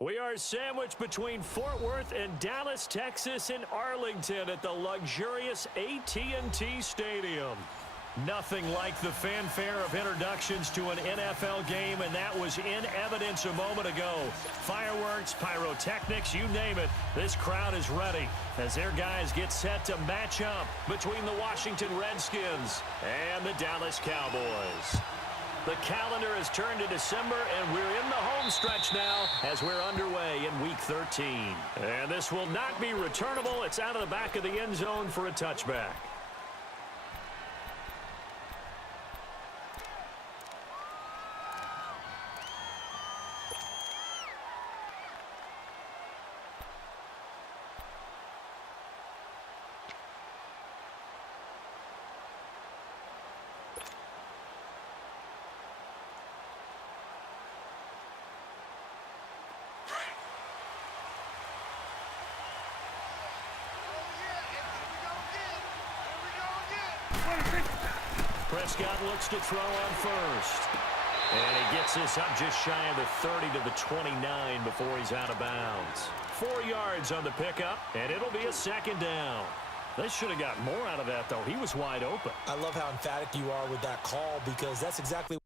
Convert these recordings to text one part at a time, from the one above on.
We are sandwiched between Fort Worth and Dallas, Texas, and Arlington at the luxurious AT&T Stadium. Nothing like the fanfare of introductions to an NFL game, and that was in evidence a moment ago. Fireworks, pyrotechnics, you name it, this crowd is ready as their guys get set to match up between the Washington Redskins and the Dallas Cowboys. The calendar has turned to December, and we're in the home stretch now as we're underway in Week 13. And this will not be returnable. It's out of the back of the end zone for a touchback. Prescott looks to throw on first. And he gets this up just shy of the 30 to the 29 before he's out of bounds. 4 yards on the pickup, and it'll be a second down. They should have got more out of that, though. He was wide open. I love how emphatic you are with that call because that's exactly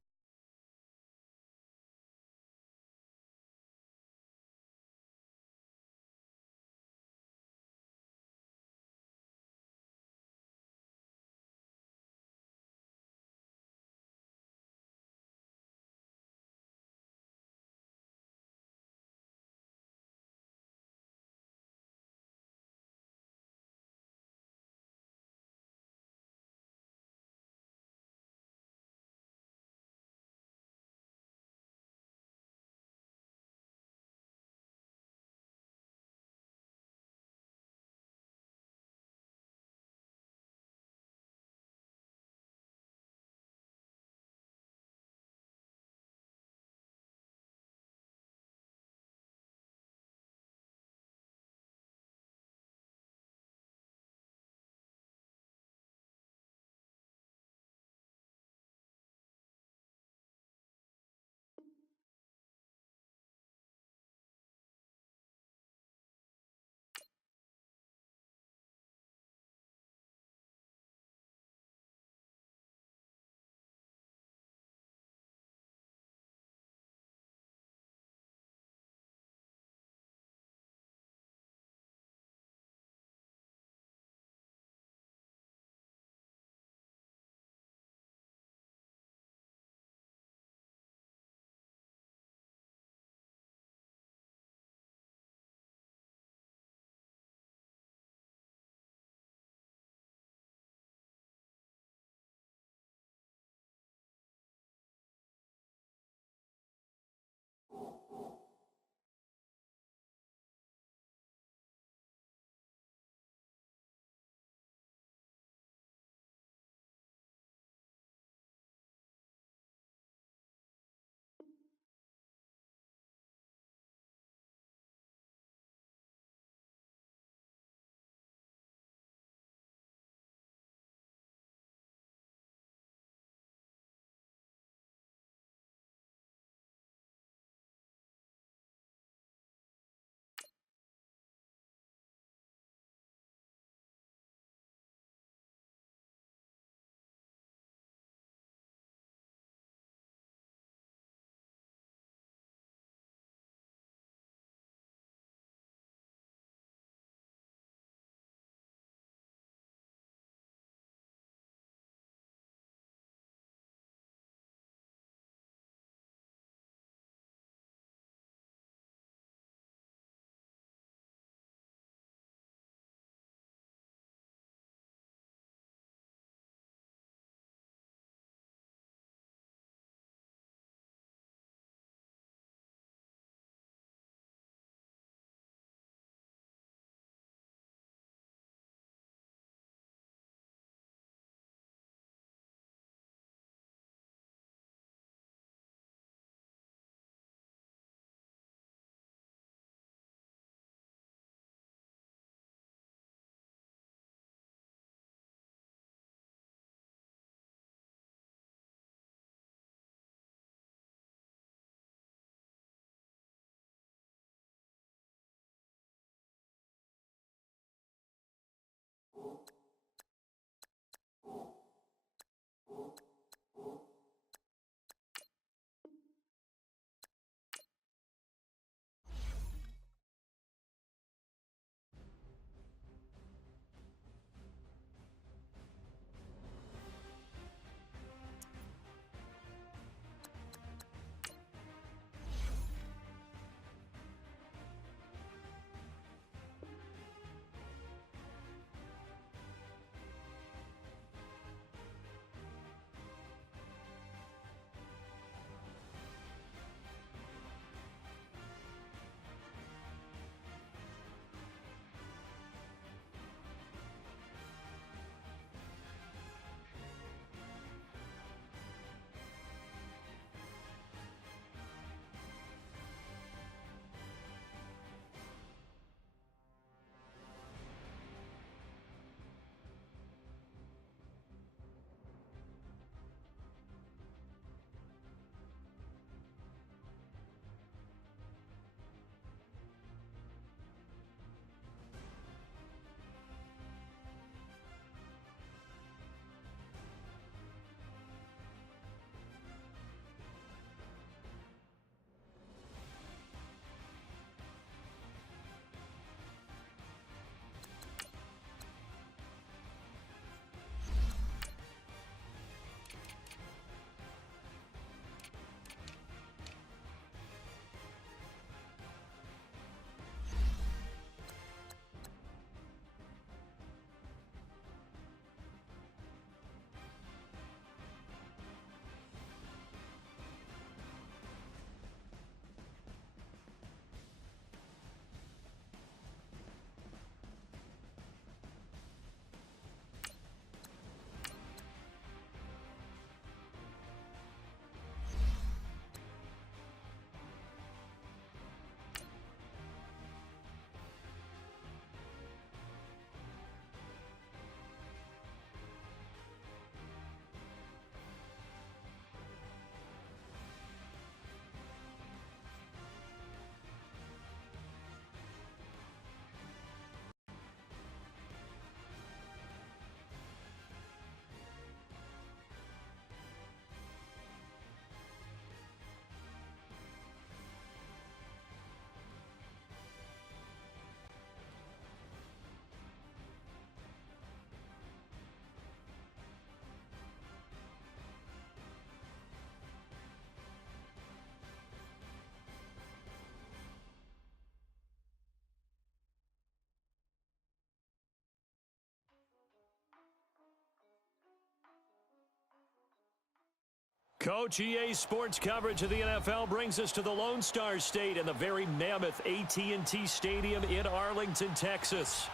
Coach, EA Sports coverage of the NFL brings us to the Lone Star State and the very mammoth AT&T Stadium in Arlington, Texas.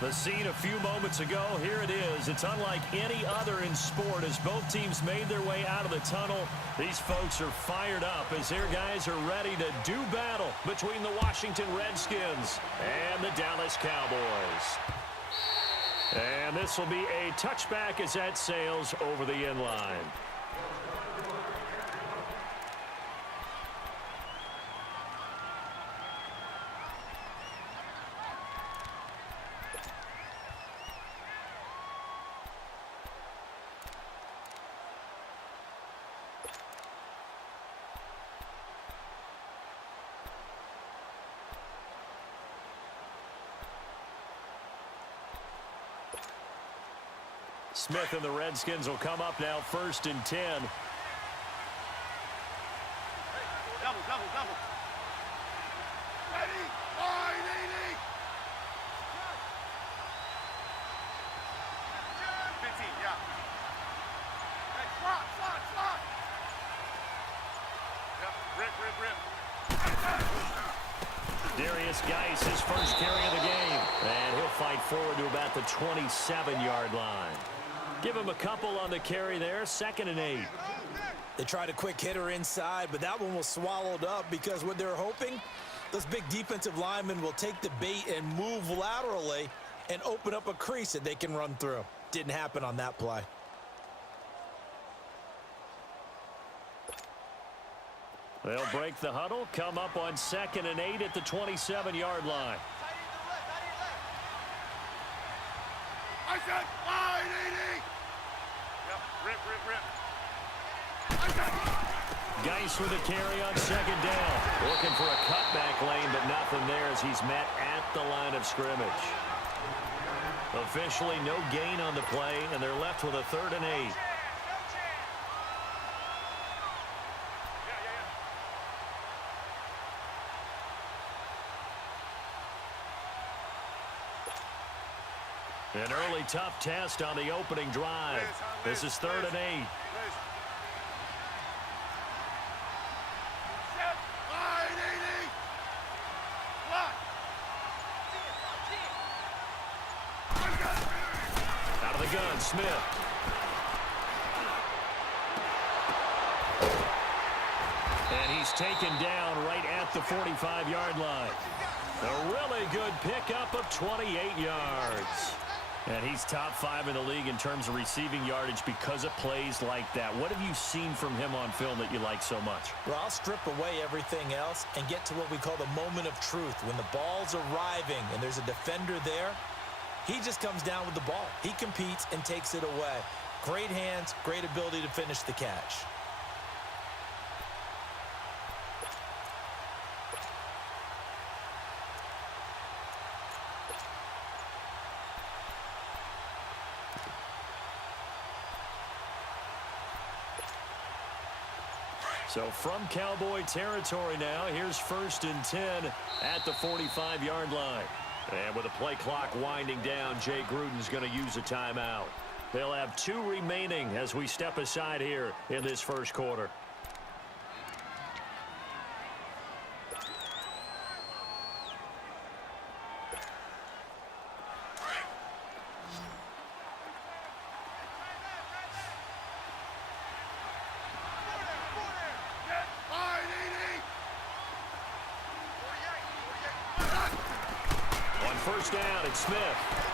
The scene a few moments ago, here it is. It's unlike any other in sport as both teams made their way out of the tunnel. These folks are fired up as their guys are ready to do battle between the Washington Redskins and the Dallas Cowboys. And this will be a touchback as that sails over the end line. Smith and the Redskins will come up now 1st and 10. Double. Ready, line, 80. 15, yeah. Hey, slot. Yep, rip. Darius Geis, his first carry of the game. And he'll fight forward to about the 27-yard line. Give him a couple on the carry there, 2nd and 8. They tried a quick hitter inside, but that one was swallowed up because what they're hoping, those big defensive linemen will take the bait and move laterally and open up a crease that they can run through. Didn't happen on that play. They'll break the huddle, come up on 2nd and 8 at the 27-yard line. I said line, 80. Yep, rip. Geis with a carry on 2nd down. Looking for a cutback lane, but nothing there as he's met at the line of scrimmage. Officially no gain on the play, and they're left with a 3rd and 8. An early tough test on the opening drive. This is 3rd and 8. Out of the gun, Smith. And he's taken down right at the 45-yard line. A really good pickup of 28 yards. And he's top 5 in the league in terms of receiving yardage because of plays like that. What have you seen from him on film that you like so much? Well, I'll strip away everything else and get to what we call the moment of truth. When the ball's arriving and there's a defender there, he just comes down with the ball. He competes and takes it away. Great hands, great ability to finish the catch. So from Cowboy territory now, here's 1st and 10 at the 45-yard line. And with the play clock winding down, Jay Gruden's going to use a timeout. They'll have 2 remaining as we step aside here in this first quarter. First down, it's Smith.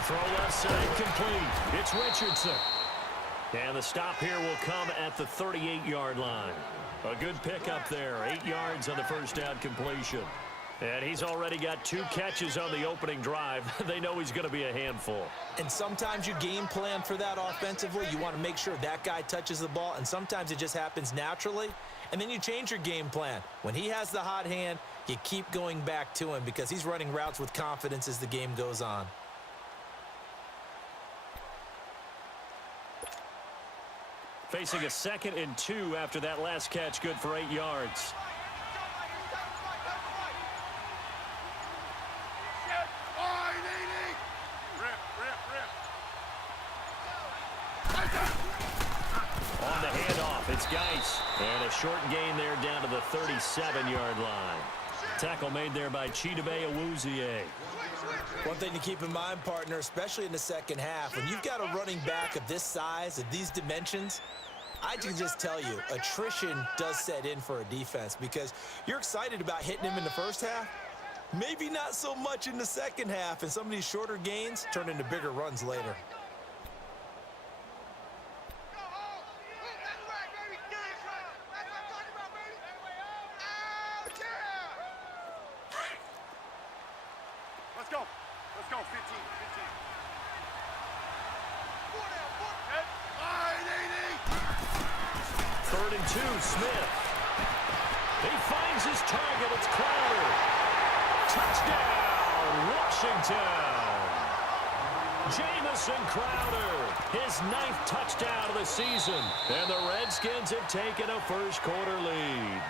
Throw left side complete. It's Richardson. And the stop here will come at the 38-yard line. A good pickup there. 8 yards on the first down completion. And he's already got 2 catches on the opening drive. They know he's going to be a handful. And sometimes you game plan for that offensively. You want to make sure that guy touches the ball, and sometimes it just happens naturally. And then you change your game plan. When he has the hot hand, you keep going back to him because he's running routes with confidence as the game goes on. Facing a 2nd and 2 after that last catch, good for 8 yards. On the handoff, It's Geis. And a short gain there down to the 37-yard line. Tackle made there by Chidobe Awuzie. One thing to keep in mind, partner, especially in the second half, when you've got a running back of this size, of these dimensions, I can just tell you, attrition does set in for a defense because you're excited about hitting him in the first half. Maybe not so much in the second half, and some of these shorter gains turn into bigger runs later. Let's go, 15. 3rd and 2, Smith. He finds his target. It's Crowder. Touchdown, Washington. Jamison Crowder, his 9th touchdown of the season. And the Redskins have taken a first-quarter lead.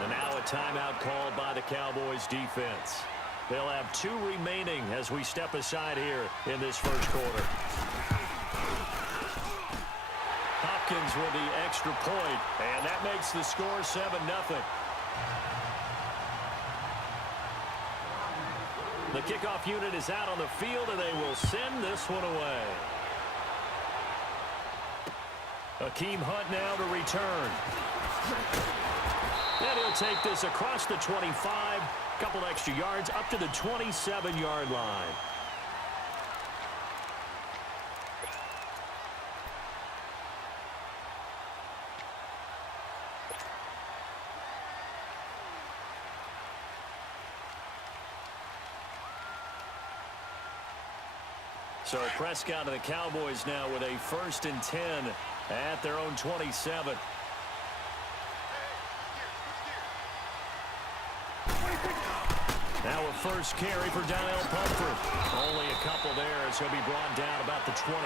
And now a timeout called by the Cowboys defense. They'll have 2 remaining as we step aside here in this first quarter. Hopkins with the extra point, and that makes the score 7-0. The kickoff unit is out on the field, and they will send this one away. Akeem Hunt now to return. And he'll take this across the 25, couple extra yards up to the 27-yard line. So Prescott and the Cowboys now with a 1st and 10 at their own 27. Now a first carry for Daniel Pumphrey. Only a couple there as he'll be brought down about the 28.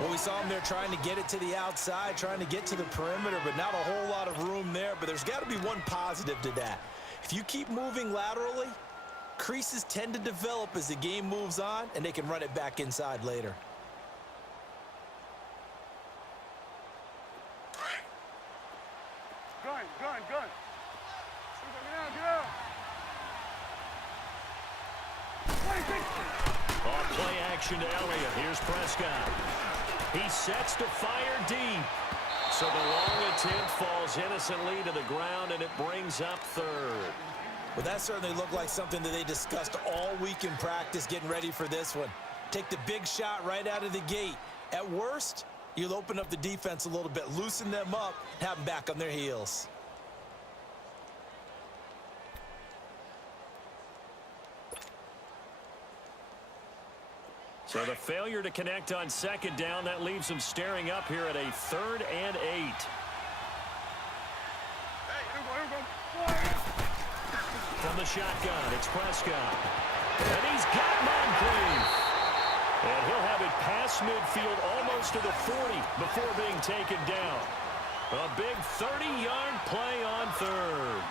Well, we saw him there trying to get it to the outside, trying to get to the perimeter, but not a whole lot of room there. But there's got to be one positive to that. If you keep moving laterally, creases tend to develop as the game moves on, and they can run it back inside later. Gun. Off play action to Elliott. Here's Prescott. He sets to fire deep. So the long attempt falls innocently to the ground, and it brings up 3rd. Well, that certainly looked like something that they discussed all week in practice getting ready for this one. Take the big shot right out of the gate. At worst, you'll open up the defense a little bit, loosen them up, have them back on their heels. So the failure to connect on 2nd down, that leaves them staring up here at a 3rd and 8. From the shotgun, it's Prescott. And he's got Moncrief. And he'll have it past midfield almost to the 40 before being taken down. A big 30-yard play on 3rd.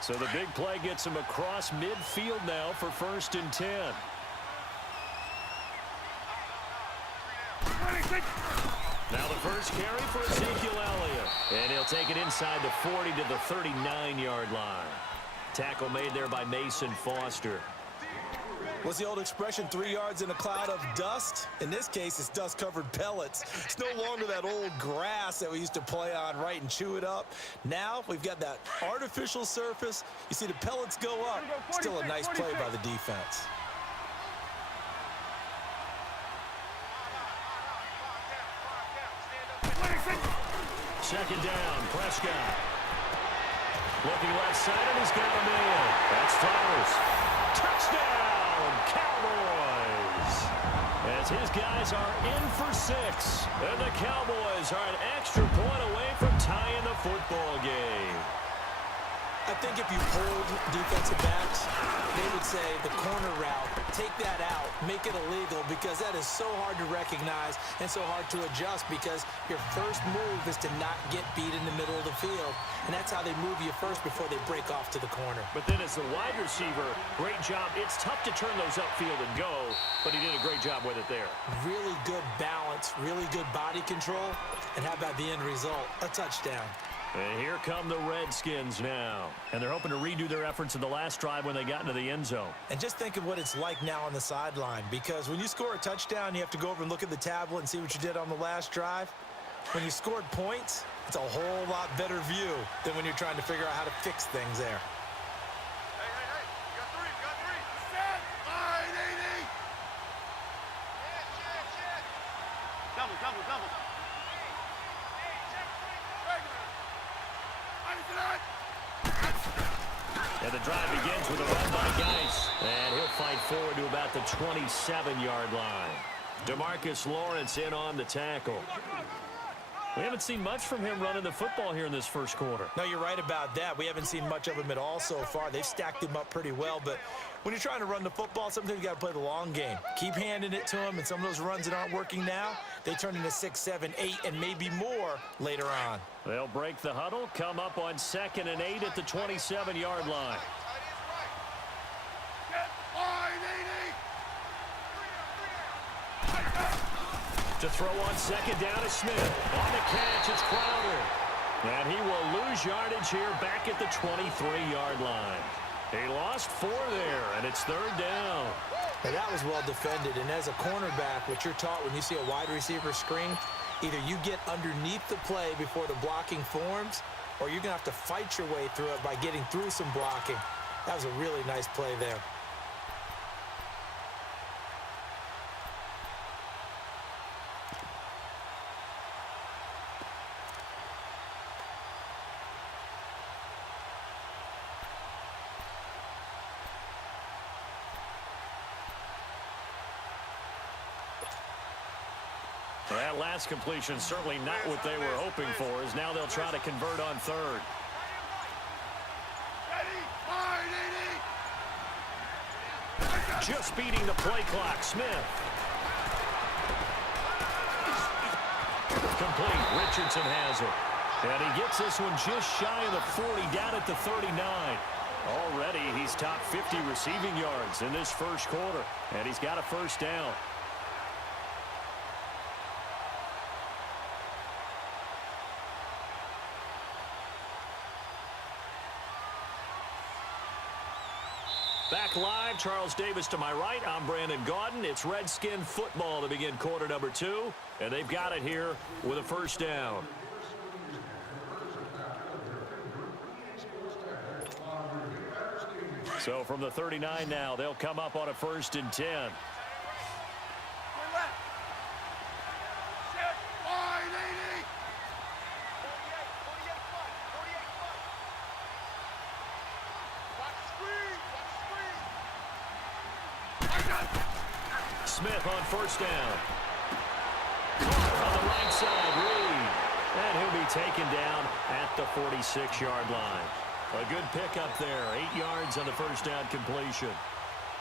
So the big play gets him across midfield now for 1st and 10. Now the first carry for Ezekiel Elliott. And he'll take it inside the 40 to the 39-yard line. Tackle made there by Mason Foster. What's the old expression, 3 yards in a cloud of dust? In this case, it's dust-covered pellets. It's no longer that old grass that we used to play on, right, and chew it up. Now we've got that artificial surface. You see the pellets go up. Still a nice play by the defense. Second down, Prescott. Looking left side, and he's got a man. That's Flowers. Touchdown, Cowboys. As his guys are in for 6. And the Cowboys are an extra point away from tying the football game. I think if you hold defensive backs, they would say the corner route, take that out, make it illegal, because that is so hard to recognize and so hard to adjust, because your first move is to not get beat in the middle of the field, and that's how they move you first before they break off to the corner. But then as the wide receiver, great job. It's tough to turn those upfield and go, but he did a great job with it there. Really good balance, really good body control, and how about the end result? A touchdown. And here come the Redskins now. And they're hoping to redo their efforts in the last drive when they got into the end zone. And just think of what it's like now on the sideline, because when you score a touchdown, you have to go over and look at the tablet and see what you did on the last drive. When you scored points, it's a whole lot better view than when you're trying to figure out how to fix things there. Hey, hey, hey. You got three. You got three. Set. Line 80. Check. Double. And the drive begins with a run by Geis. And he'll fight forward to about the 27-yard line. DeMarcus Lawrence in on the tackle. We haven't seen much from him running the football here in this first quarter. No, you're right about that. We haven't seen much of him at all so far. They've stacked him up pretty well, but when you're trying to run the football, sometimes you got to play the long game. Keep handing it to him, and some of those runs that aren't working now, they turn into 6, 7, 8, and maybe more later on. They'll break the huddle, come up on 2nd and 8 at the 27-yard line. To throw on 2nd down is Smith. On the catch, it's Crowder. And he will lose yardage here back at the 23-yard line. He lost 4 there, and it's 3rd down. And that was well defended. And as a cornerback, what you're taught when you see a wide receiver screen, either you get underneath the play before the blocking forms, or you're going to have to fight your way through it by getting through some blocking. That was a really nice play there. That last completion certainly not what they were hoping for, as now they'll try to convert on 3rd. Just beating the play clock, Smith. Complete, Richardson has it. And he gets this one just shy of the 40, down at the 39. Already he's top 50 receiving yards in this first quarter, and he's got a first down. Back live, Charles Davis to my right. I'm Brandon Gaudin. It's Redskin football to begin quarter number 2. And they've got it here with a first down. So from the 39 now, they'll come up on a 1st and 10. Smith on 1st down. On the right side, Reed. And he'll be taken down at the 46-yard line. A good pickup there. 8 yards on the first down completion.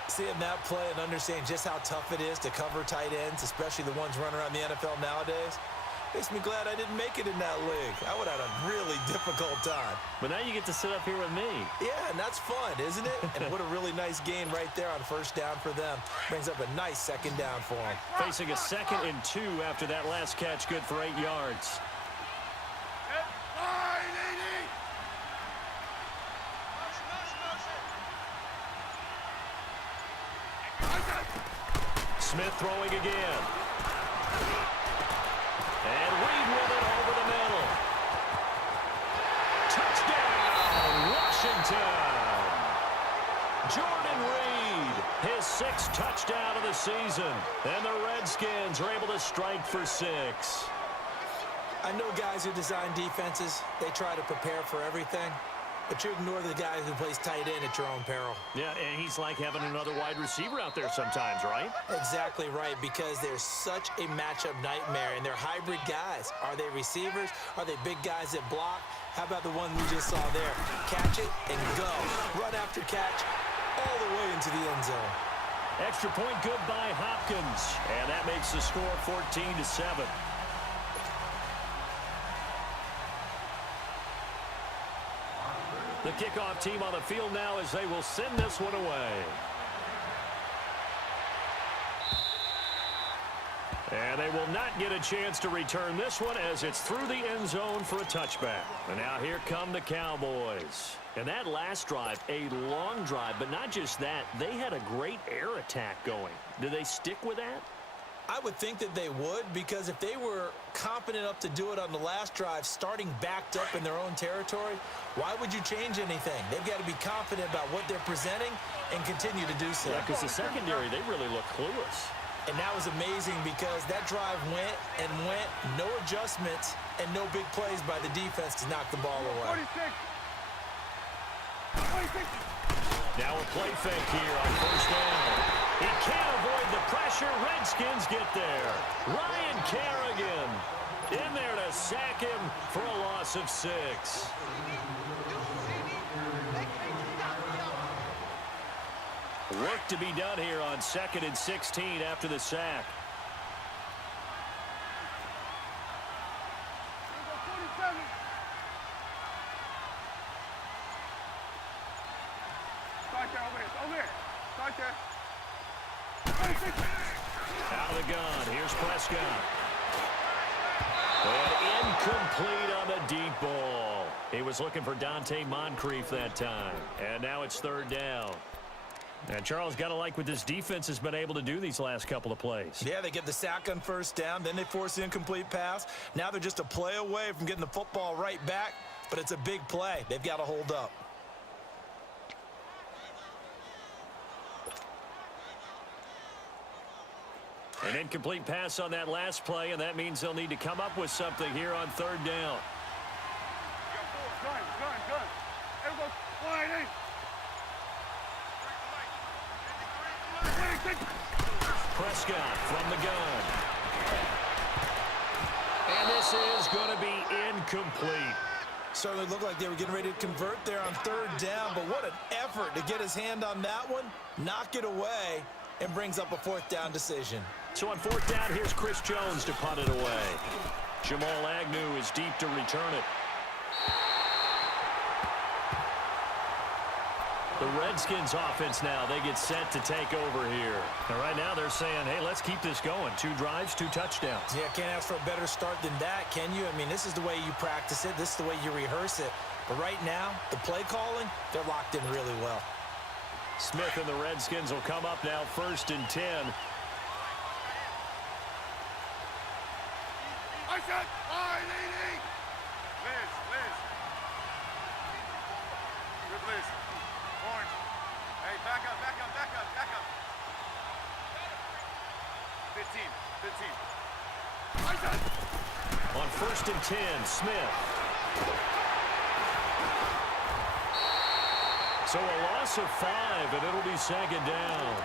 Seeing that play and understanding just how tough it is to cover tight ends, especially the ones running around the NFL nowadays, makes me glad I didn't make it in that league. I would have had a really difficult time. But now you get to sit up here with me. Yeah, and that's fun, isn't it? And what a really nice gain right there on 1st down for them. Brings up a nice 2nd down for them. Facing a 2nd and 2 after that last catch, good for 8 yards. Smith throwing again. And Reed with it over the middle. Touchdown, Washington. Jordan Reed, his 6th touchdown of the season. And the Redskins are able to strike for 6. I know guys who design defenses, they try to prepare for everything. but you ignore the guy who plays tight end at your own peril. Yeah, and he's like having another wide receiver out there sometimes, right? Exactly right, because they're such a matchup nightmare, and they're hybrid guys. Are they receivers? Are they big guys that block? How about the one we just saw there? Catch it and go. Run after catch all the way into the end zone. Extra point good by Hopkins, and that makes the score 14-7. The kickoff team on the field now as they will send this one away. And they will not get a chance to return this one as it's through the end zone for a touchback. And now here come the Cowboys. And that last drive, a long drive, but not just that, they had a great air attack going. Do they stick with that? I would think that they would, because if they were confident enough to do it on the last drive, starting backed up in their own territory, why would you change anything? They've got to be confident about what they're presenting and continue to do so. Yeah, because the secondary, they really look clueless. And that was amazing because that drive went and went, no adjustments, and no big plays by the defense to knock the ball away. 46. Now a play fake here on first down. He can't avoid the pressure. Redskins get there. Ryan Kerrigan in there to sack him for a loss of 6. Work to be done here on 2nd and 16 after the sack. Out of the gun. Here's Prescott. And incomplete on the deep ball. He was looking for Dante Moncrief that time. And now it's 3rd down. And Charles, got to like what this defense has been able to do these last couple of plays. Yeah, they get the sack on first down, then they force the incomplete pass. Now they're just a play away from getting the football right back, but it's a big play. They've got to hold up. An incomplete pass on that last play, and that means they'll need to come up with something here on 3rd down. Gun. Everybody, wide in. Prescott from the gun. And this is going to be incomplete. Certainly looked like they were getting ready to convert there on 3rd down, but what an effort to get his hand on that one, knock it away, and brings up a 4th down decision. So on 4th down, here's Chris Jones to punt it away. Jamal Agnew is deep to return it. The Redskins offense now, they get set to take over here. And right now they're saying, hey, let's keep this going. 2 drives, 2 touchdowns. Yeah, can't ask for a better start than that, can you? I mean, this is the way you practice it. This is the way you rehearse it. But right now, the play calling, they're locked in really well. Smith and the Redskins will come up now 1st and 10. I said, leading. Liz. Good Liz. Orange. Hey, back up. 15. I said. On 1st and 10, Smith. So a loss of 5, and it'll be 2nd down.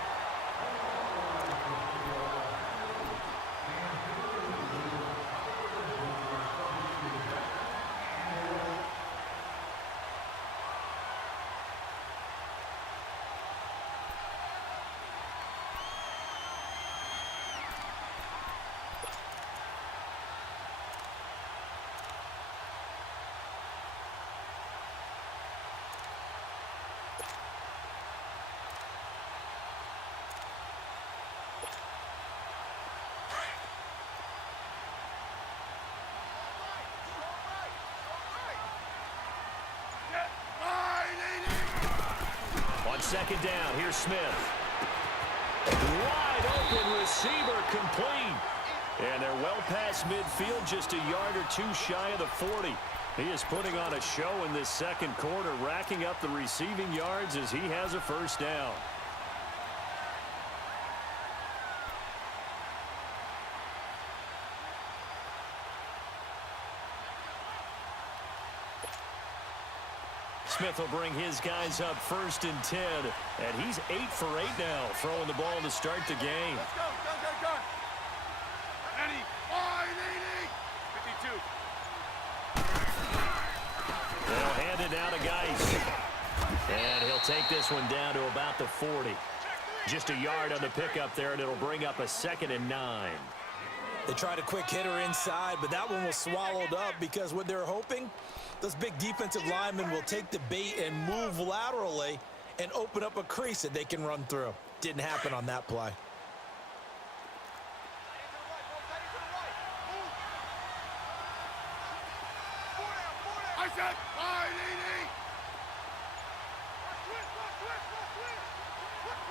On 2nd down, here's Smith. Wide open receiver, complete. And they're well past midfield, just a yard or 2 shy of the 40. He is putting on a show in this 2nd quarter, racking up the receiving yards as he has a 1st down. Smith will bring his guys up 1st and 10, and he's 8 for 8 now, throwing the ball to start the game. Let's go, go. 80, 52. They'll hand it down to Geis. And he'll take this one down to about the 40. Just a yard on the pickup there, and it'll bring up a 2nd and 9. They tried a quick hitter inside, but that one was swallowed up because what they're hoping, those big defensive linemen will take the bait and move laterally and open up a crease that they can run through. Didn't happen on that play. I said, 80.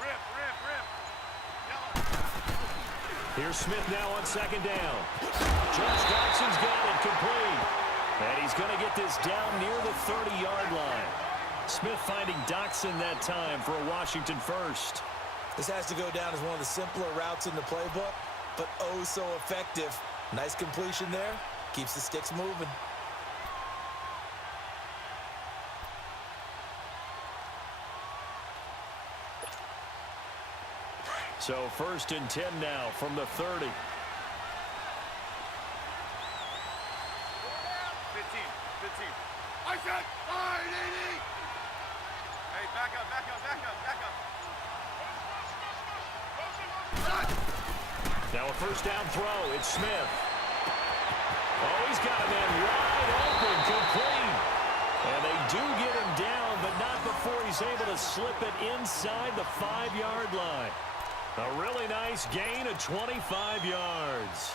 Rip. Here's Smith now on 2nd down. Josh Doxson's got it complete. And he's going to get this down near the 30-yard line. Smith finding Doxson that time for a Washington first. This has to go down as one of the simpler routes in the playbook, but oh so effective. Nice completion there. Keeps the sticks moving. So 1st and 10 now from the 30. 15. I said, 80. Hey, back up. Now a 1st down throw. It's Smith. Oh, he's got a man wide open, complete. And they do get him down, but not before he's able to slip it inside the 5-yard line. A really nice gain of 25 yards.